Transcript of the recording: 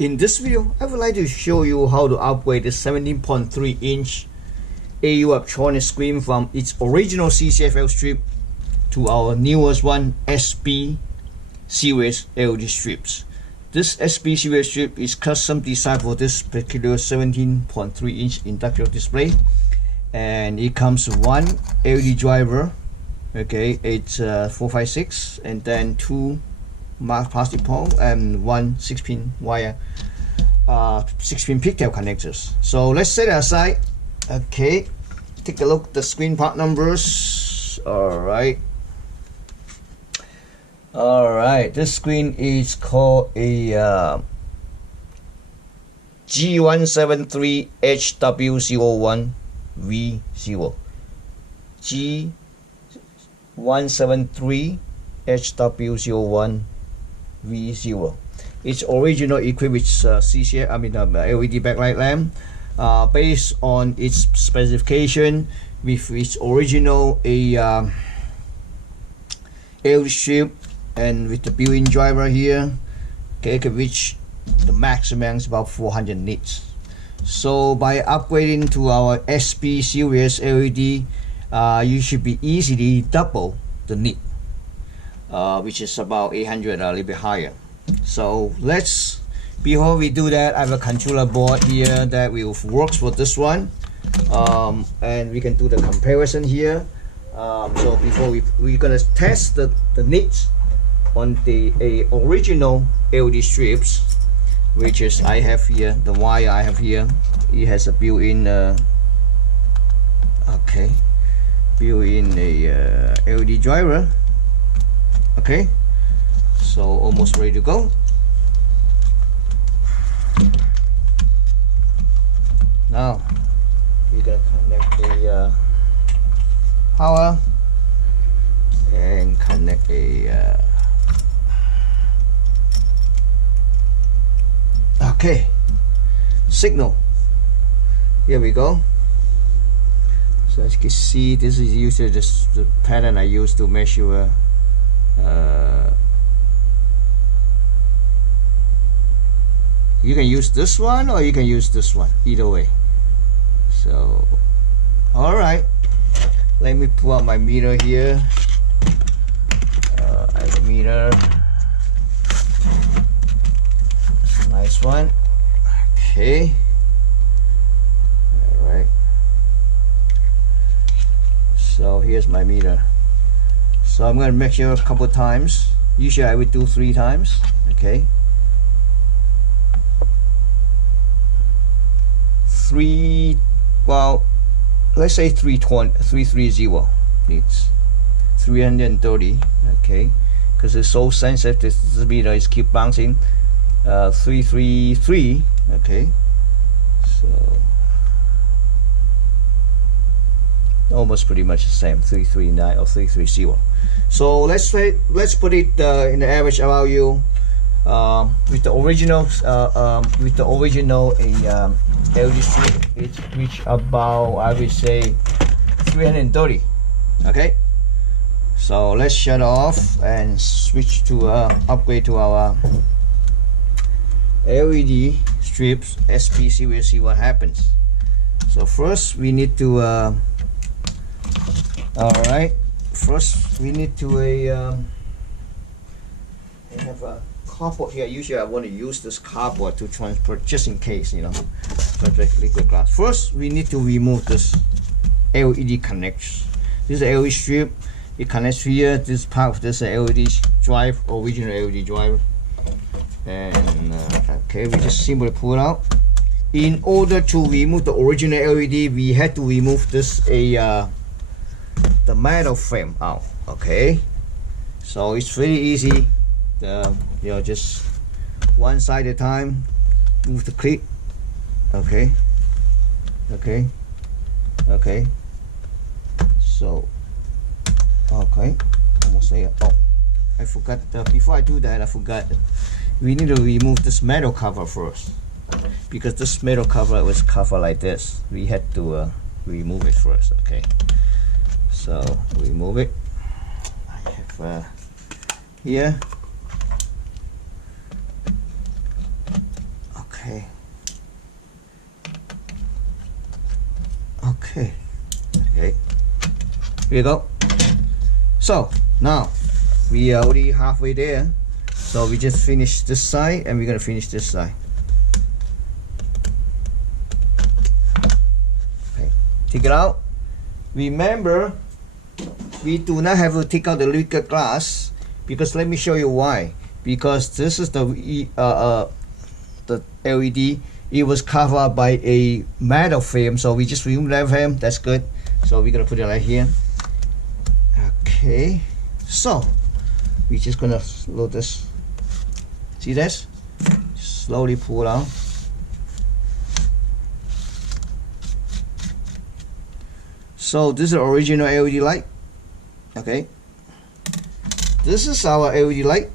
In this video, I would like to show you how to upgrade the 17.3-inch AU Optronics screen from its original CCFL strip to our newest one, SB series LED strips. This SB series strip is custom designed for this particular 17.3-inch industrial display, and it comes with one LED driver. Okay, it's 456, and then two plastic pole and one 6-pin wire, 6-pin pigtail connectors. So let's set it aside. Okay, take a look at the screen part numbers. Alright, this screen is called a G173HW01-V0. G173HW01-V0. It's original equipped with LED backlight lamp, based on its specification, with its original LED strip, and with the built-in driver here. Okay, can reach the maximum is about 400 nits. So by upgrading to our SB series LED, you should be easily double the nit, which is about 800, a little bit higher. So before we do that, I have a controller board here that will works for this one, and we can do the comparison here. So before we're gonna test the nits on the original LED strips, which is I have here, the wire I have here. It has a built-in built-in LED driver. Okay, so almost ready to go. Now we're gonna connect the power and connect a signal. Here we go. So as you can see, this is usually the pattern I use to measure you can use this one or you can use this one, either way. So alright, let me pull out my meter here. I have a meter. It's a nice one. Okay, alright, so here's my meter. So I'm going to measure a couple times. Usually I would do 3 times. Okay, 3, well, let's say 330 needs 330. Okay, because it's so sensitive, this meter is keep bouncing. 333. Okay, so almost pretty much the same, 339 or 330. So let's put it in the average value with the original LED strip. It reached about, I would say, 330. Okay, so let's shut off and switch to upgrade to our LED strips SB series. See what happens. So first we need to first we need to I have a cardboard here. Usually I want to use this cardboard to transport, just in case, you know, liquid glass. First we need to remove this LED connectors. This is an LED strip. It connects here. This part of this LED drive, original LED driver. And okay, we just simply pull it out. In order to remove the original LED, we had to remove this the metal frame out. Okay, so it's very easy. Just one side at a time. Move the clip. Okay. So almost say it. Oh, I forgot. Before I do that, I forgot. We need to remove this metal cover first, because this metal cover was covered like this. We had to remove it first. Okay, so remove it. I have here Okay, here you go. So now we are already halfway there, so we just finished this side and we're gonna finish this side. Okay, take it out. Remember, we do not have to take out the liquid glass, because let me show you why. Because this is the LED. It was covered by a metal film, so we just remove that film. That's good. So we're gonna put it right here. Okay, so we're just gonna load this. See this? Slowly pull out. So this is the original LED light. Okay, this is our LED light.